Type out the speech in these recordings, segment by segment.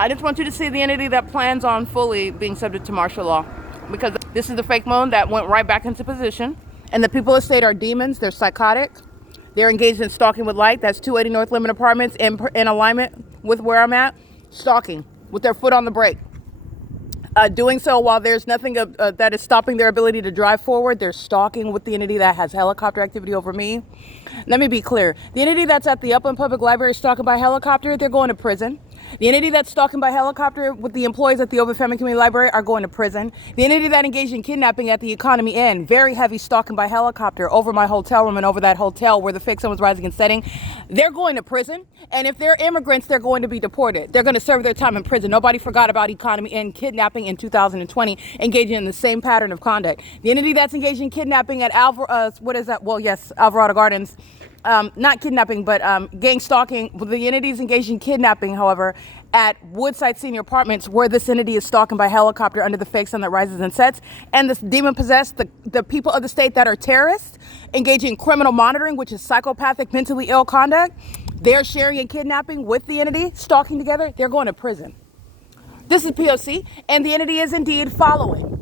I just want you to see the entity that plans on fully being subject to martial law, because this is the fake moon that went right back into position. And the people of the state are demons. They're psychotic. They're engaged in stalking with light. That's 280 North Lemon Apartments in alignment with where I'm at. Stalking with their foot on the brake. Doing so while there's nothing that is stopping their ability to drive forward. They're stalking with the entity that has helicopter activity over me. Let me be clear. The entity that's at the Upland Public Library stalking by helicopter, they're going to prison. The entity that's stalking by helicopter with the employees at the OVITT Family Community Library are going to prison. The entity that engaged in kidnapping at the Economy Inn, very heavy stalking by helicopter over my hotel room and over that hotel where the fake sun was rising and setting, they're going to prison. And if they're immigrants, they're going to be deported. They're going to serve their time in prison. Nobody forgot about Economy Inn kidnapping in 2020, engaging in the same pattern of conduct. The entity that's engaged in kidnapping at Alvarado Gardens, not kidnapping, but gang stalking. The entity is engaged in kidnapping, however, at Woodside Senior Apartments, where this entity is stalking by helicopter under the fake sun that rises and sets. And this demon possessed the people of the state that are terrorists, engaging in criminal monitoring, which is psychopathic, mentally ill conduct. They're sharing and kidnapping with the entity, stalking together. They're going to prison. This is P.O.C. and the entity is indeed following.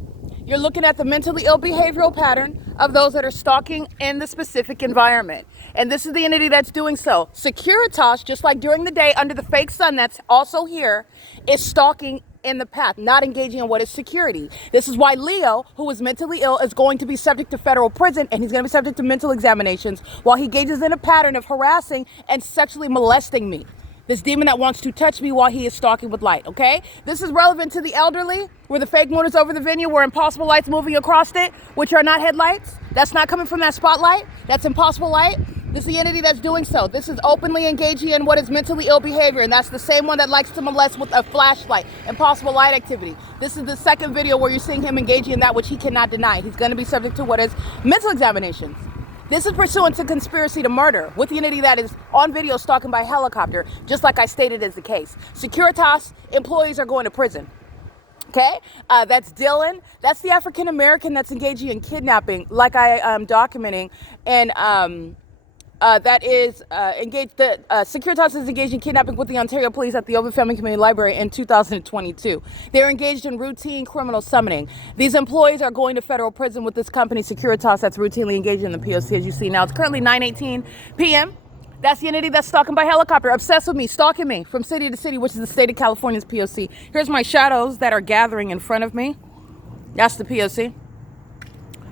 You're looking at the mentally ill behavioral pattern of those that are stalking in the specific environment. And this is the entity that's doing so. Securitas, just like during the day under the fake sun that's also here, is stalking in the path, not engaging in what is security. This is why Leo, who is mentally ill, is going to be subject to federal prison, and he's going to be subject to mental examinations while he engages in a pattern of harassing and sexually molesting me. This demon that wants to touch me while he is stalking with light, okay? This is relevant to the elderly, where the fake moon is over the venue, where impossible lights moving across it, which are not headlights. That's not coming from that spotlight. That's impossible light. This is the entity that's doing so. This is openly engaging in what is mentally ill behavior, and that's the same one that likes to molest with a flashlight, impossible light activity. This is the second video where you're seeing him engaging in that which he cannot deny. He's going to be subject to what is mental examinations. This is pursuant to conspiracy to murder with the entity that is on video stalking by helicopter, just like I stated is the case. Securitas employees are going to prison. Okay, that's Dylan. That's the African American that's engaging in kidnapping, like I am documenting, and that is engaged. The Securitas is engaged in kidnapping with the Ontario Police at the OVITT Family Community Library in 2022. They're engaged in routine criminal summoning. These employees are going to federal prison with this company, Securitas, that's routinely engaged in the P.O.C. as you see now. It's currently 9:18 p.m. That's the entity that's stalking by helicopter, obsessed with me, stalking me from city to city, which is the state of California's P.O.C. Here's my shadows that are gathering in front of me. That's the P.O.C.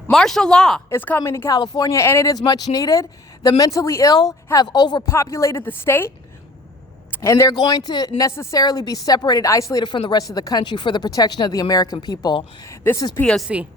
Martial law is coming to California, and it is much needed. The mentally ill have overpopulated the state, and they're going to necessarily be separated, isolated from the rest of the country for the protection of the American people. This is P.O.C.